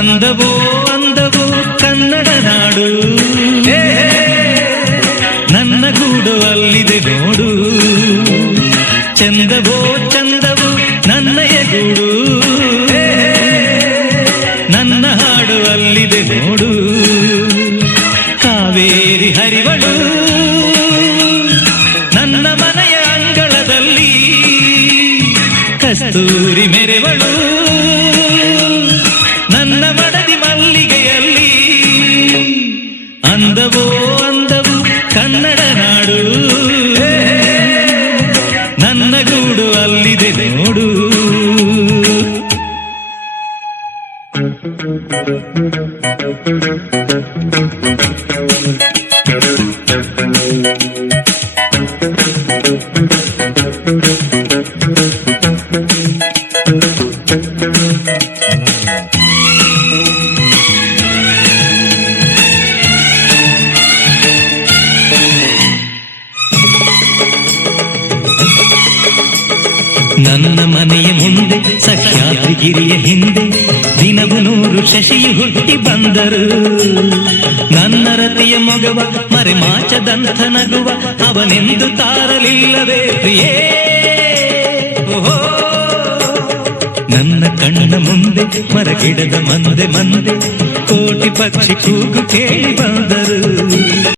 ಚಂದವೋ ಅಂದವೋ ಕನ್ನಡ ನಾಡು. ನನ್ನ ಗೂಡು ಅಲ್ಲಿದೆ ನೋಡು. ಚಂದವೋ, ಚಂದವು ನನ್ನಯ ಗೂಡು ನನ್ನ ಹಾಡು ಅಲ್ಲಿದೆ ನೋಡು. ಕಾವೇರಿ ಹರಿವಳು, ನನ್ನ ಮನೆಯ ಅಂಗಳದಲ್ಲಿ ಕಸ್ತೂರಿ ಮೆರೆವಳು. ಅಲ್ಲಿದೆ ನೋಡು ನನ್ನ ಮನೆಯ ಮುಂದೆ ಸಹ್ಯಾದ್ರಿಗಿರಿಯ ಹಿಂದೆ, ದಿನವು ನೂರು ಶಶಿಯು ಹುಟ್ಟಿ ಬಂದರು. ನನ್ನ ರತಿಯ ಮೊಗವ ಮರೆಮಾಚದಂಥ ನಗುವ, ಅವನೆಂದು ತಾರಲಿಲ್ಲವೇ ಪ್ರಿಯೇ. ನನ್ನ ಕಣ್ಣ ಮುಂದೆ, ಮರಗಿಡದ ಮಂದೆ ಮಂದೆ, ಕೋಟಿ ಪಕ್ಷಿ ಕೂಗು ಕೇಳಿ ಬಂದರು.